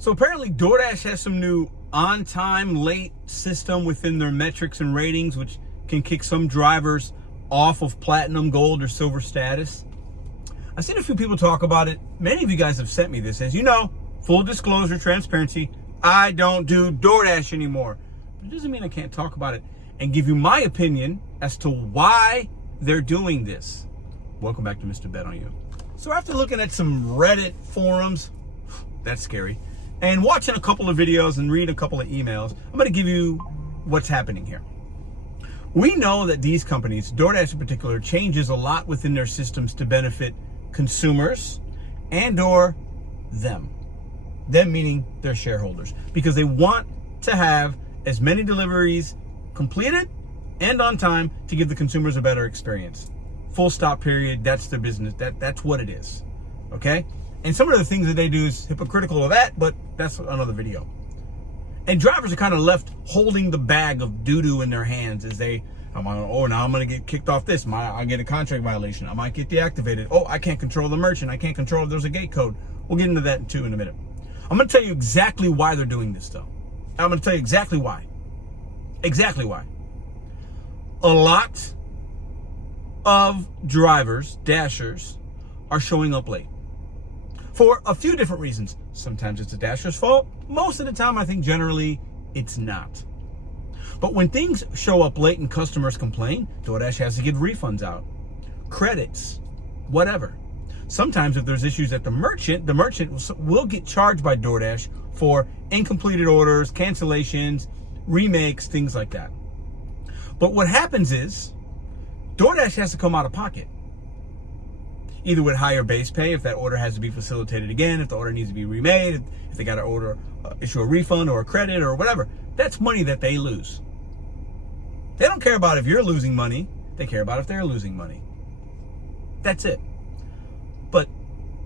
So apparently DoorDash has some new on-time late system within their metrics and ratings, which can kick some drivers off of platinum, gold, or silver status. I've seen a few people talk about it. Many of you guys have sent me this. As you know, full disclosure, transparency, I don't do DoorDash anymore. But it doesn't mean I can't talk about it and give you my opinion as to why they're doing this. Welcome back to Mr.BetonYou. So after looking at some Reddit forums, that's scary, and watching a couple of videos and reading a couple of emails, I'm going to give you what's happening here. We know that these companies, DoorDash in particular, changes a lot within their systems to benefit consumers and or them meaning their shareholders, because they want to have as many deliveries completed and on time to give the consumers a better experience. Full stop, period. That's their business. That's what it is. Okay? And some of the things that they do is hypocritical of that, but that's another video. And drivers are kind of left holding the bag of doo-doo in their hands as now I'm going to get kicked off this. I'll get a contract violation. I might get deactivated. Oh, I can't control the merchant. I can't control if there's a gate code. We'll get into that too in a minute. I'm going to tell you exactly why they're doing this, though. I'm going to tell you exactly why. Exactly why. A lot of drivers, dashers, are showing up late for a few different reasons. Sometimes it's a dasher's fault. Most of the time, I think generally it's not. But when things show up late and customers complain, DoorDash has to give refunds out, credits, whatever. Sometimes if there's issues at the merchant will get charged by DoorDash for incompleted orders, cancellations, remakes, things like that. But what happens is DoorDash has to come out of pocket, either with higher base pay if that order has to be facilitated again, if the order needs to be remade, if they got to issue a refund or a credit or whatever. That's money that they lose. They don't care about if you're losing money. They care about if they're losing money. That's it. But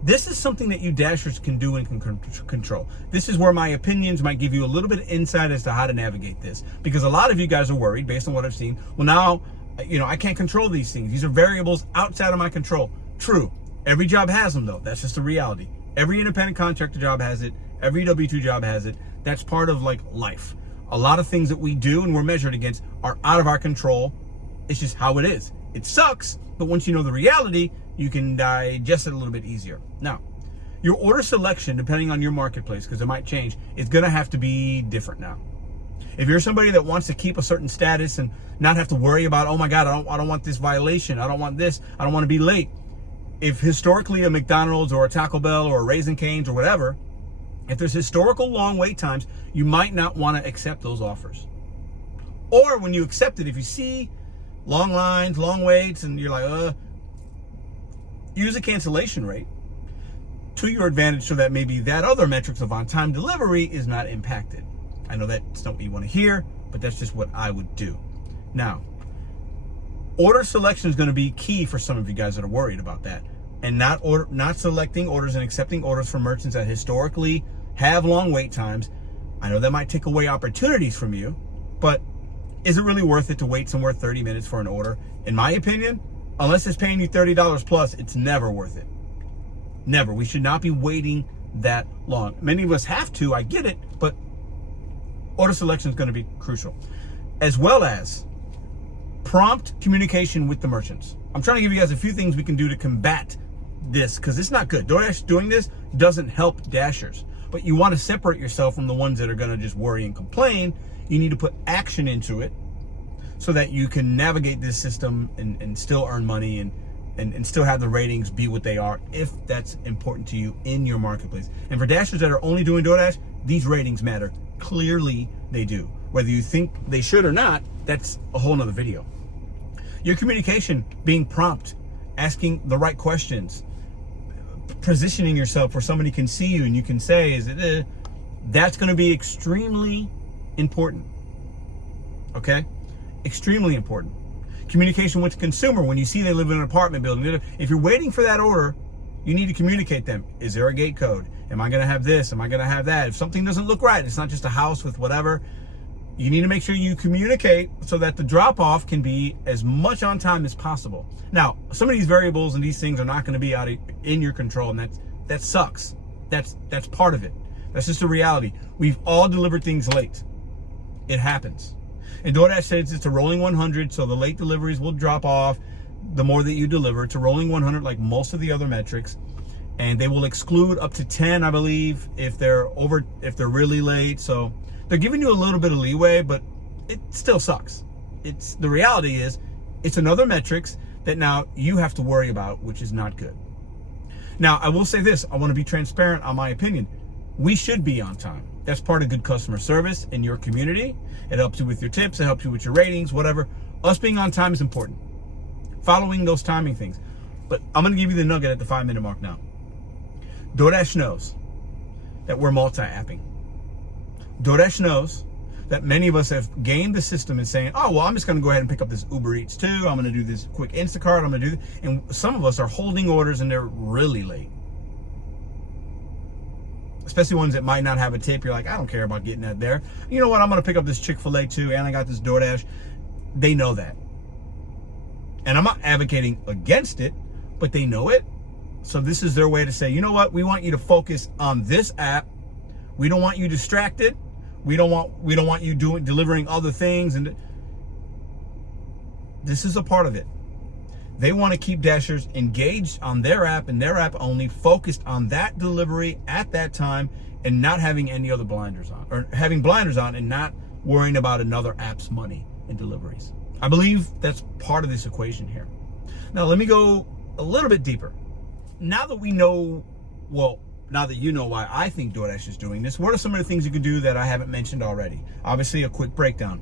this is something that you dashers can do and can control. This is where my opinions might give you a little bit of insight as to how to navigate this, because a lot of you guys are worried based on what I've seen. Well, now, I can't control these things. These are variables outside of my control. True. Every job has them, though. That's just the reality. Every independent contractor job has it. Every W-2 job has it. That's part of life. A lot of things that we do and we're measured against are out of our control. It's just how it is. It sucks, but once you know the reality, you can digest it a little bit easier. Now, your order selection, depending on your marketplace, because it might change, is going to have to be different now. If you're somebody that wants to keep a certain status and not have to worry about, oh my God, I don't want this violation. I don't want this. I don't want to be late. If historically a McDonald's or a Taco Bell or a Raising Cane's or whatever, if there's historical long wait times, you might not want to accept those offers. Or when you accept it, if you see long lines, long waits, and you're like, use a cancellation rate to your advantage so that maybe that other metrics of on-time delivery is not impacted. I know that's not what you want to hear, but that's just what I would do. Now, order selection is going to be key for some of you guys that are worried about that, and not selecting orders and accepting orders from merchants that historically have long wait times. I know that might take away opportunities from you, but is it really worth it to wait somewhere 30 minutes for an order? In my opinion, unless it's paying you $30 plus, it's never worth it. Never. We should not be waiting that long. Many of us have to, I get it, but order selection is going to be crucial. As well as prompt communication with the merchants. I'm trying to give you guys a few things we can do to combat this, because it's not good. DoorDash doing this doesn't help dashers. But you want to separate yourself from the ones that are going to just worry and complain. You need to put action into it so that you can navigate this system and still earn money and still have the ratings be what they are, if that's important to you in your marketplace. And for dashers that are only doing DoorDash, these ratings matter. Clearly they do. Whether you think they should or not, that's a whole nother video. Your communication being prompt, asking the right questions, positioning yourself where somebody can see you and you can say, that's going to be extremely important. Okay? Extremely important. Communication with the consumer when you see they live in an apartment building. If you're waiting for that order, you need to communicate them. Is there a gate code? Am I going to have this? Am I going to have that? If something doesn't look right, it's not just a house with whatever. You need to make sure you communicate so that the drop-off can be as much on time as possible. Now, some of these variables and these things are not going to be in your control, and that sucks. That's part of it. That's just a reality. We've all delivered things late. It happens. And DoorDash says it's a rolling 100, so the late deliveries will drop off the more that you deliver. It's a rolling 100 like most of the other metrics. And they will exclude up to 10, I believe, if they're really late. So they're giving you a little bit of leeway, but it still sucks. The reality is it's another metrics that now you have to worry about, which is not good. Now, I will say this. I want to be transparent on my opinion. We should be on time. That's part of good customer service in your community. It helps you with your tips. It helps you with your ratings, whatever. Us being on time is important. Following those timing things. But I'm going to give you the nugget at the 5-minute mark now. DoorDash knows that we're multi-apping. DoorDash knows that many of us have gamed the system and saying, oh, well, I'm just going to go ahead and pick up this Uber Eats too. I'm going to do this quick Instacart. I'm going to do this. And some of us are holding orders and they're really late. Especially ones that might not have a tip. You're like, I don't care about getting that there. You know what? I'm going to pick up this Chick-fil-A too. And I got this DoorDash. They know that. And I'm not advocating against it, but they know it. So this is their way to say, you know what? We want you to focus on this app. We don't want you distracted. We don't want you delivering other things. And this is a part of it. They want to keep Dashers engaged on their app and their app only, focused on that delivery at that time and not having any other blinders on, or having blinders on and not worrying about another app's money and deliveries. I believe that's part of this equation here. Now, let me go a little bit deeper. Now that we know, well, now that you know why I think DoorDash is doing this, what are some of the things you can do that I haven't mentioned already? Obviously, a quick breakdown.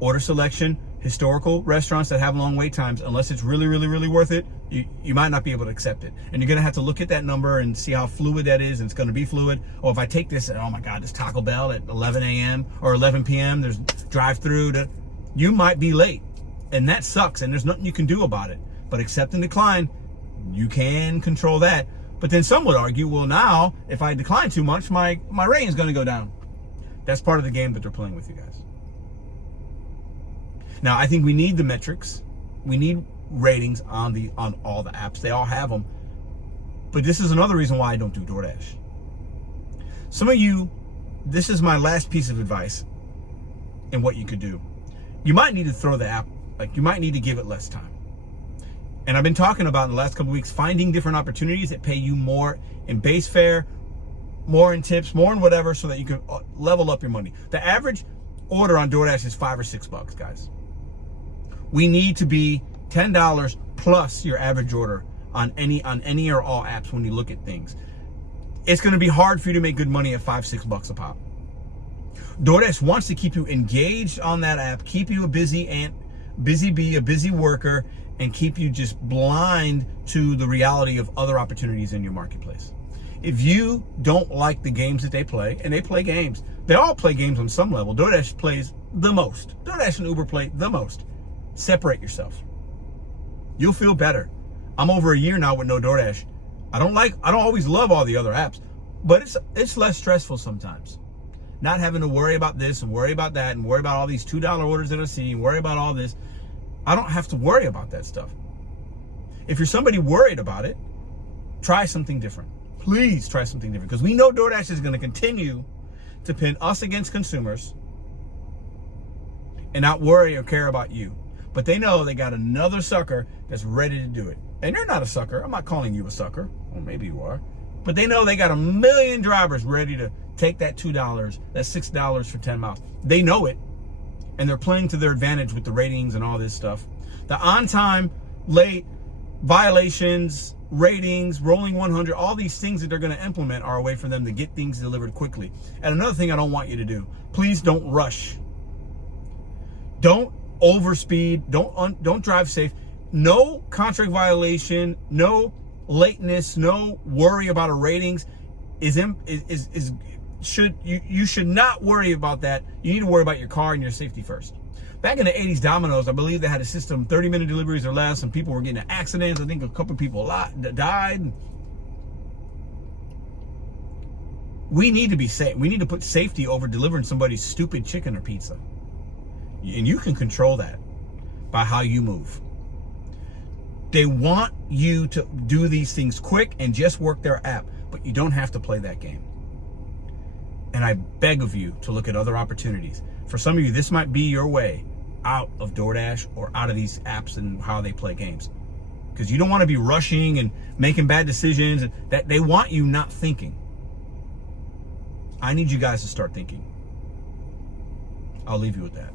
Order selection, historical restaurants that have long wait times, unless it's really, really, really worth it, you might not be able to accept it. And you're going to have to look at that number and see how fluid that is, and it's going to be fluid. Or if I take this, oh my God, this Taco Bell at 11 a.m. or 11 p.m., there's drive-through, you might be late. And that sucks, and there's nothing you can do about it. But accept and decline, you can control that. But then some would argue, well, now if I decline too much, my rating is going to go down. That's part of the game that they're playing with you guys. Now, I think we need the metrics. We need ratings on all the apps. They all have them. But this is another reason why I don't do DoorDash. Some of you, this is my last piece of advice in what you could do. You might need to throw the app, like you might need to give it less time. And I've been talking about in the last couple of weeks, finding different opportunities that pay you more in base fare, more in tips, more in whatever, so that you can level up your money. The average order on DoorDash is $5 or $6, guys. We need to be $10 plus your average order on any or all apps when you look at things. It's going to be hard for you to make good money at $5, $6 a pop. DoorDash wants to keep you engaged on that app, keep you a busy bee, a busy worker, and keep you just blind to the reality of other opportunities in your marketplace. If you don't like the games that they play, and they play games, they all play games on some level. DoorDash plays the most. DoorDash and Uber play the most. Separate yourself. You'll feel better. I'm over a year now with no DoorDash. I don't always love all the other apps, but it's less stressful sometimes. Not having to worry about this and worry about that and worry about all these $2 orders that I see and worry about all this. I don't have to worry about that stuff. If you're somebody worried about it, try something different. Please try something different, because we know DoorDash is going to continue to pin us against consumers and not worry or care about you. But they know they got another sucker that's ready to do it. And you're not a sucker. I'm not calling you a sucker. Well, maybe you are. But they know they got a million drivers ready to take that $2, that $6 for 10 miles. They know it. And they're playing to their advantage with the ratings and all this stuff. The on-time, late, violations, ratings, rolling 100, all these things that they're going to implement are a way for them to get things delivered quickly. And another thing I don't want you to do, please don't rush. Don't overspeed. Don't drive safe. No contract violation, no lateness, no worry about a ratings you should not worry about that. You need to worry about your car and your safety first. Back in the 80s, Domino's, I believe they had a system, 30-minute deliveries or less, and people were getting in accidents. I think a couple of people died. We need to be safe. We need to put safety over delivering somebody's stupid chicken or pizza. And you can control that by how you move. They want you to do these things quick and just work their app, but you don't have to play that game. And I beg of you to look at other opportunities. For some of you, this might be your way out of DoorDash or out of these apps and how they play games. Because you don't want to be rushing and making bad decisions. And that they want you not thinking. I need you guys to start thinking. I'll leave you with that.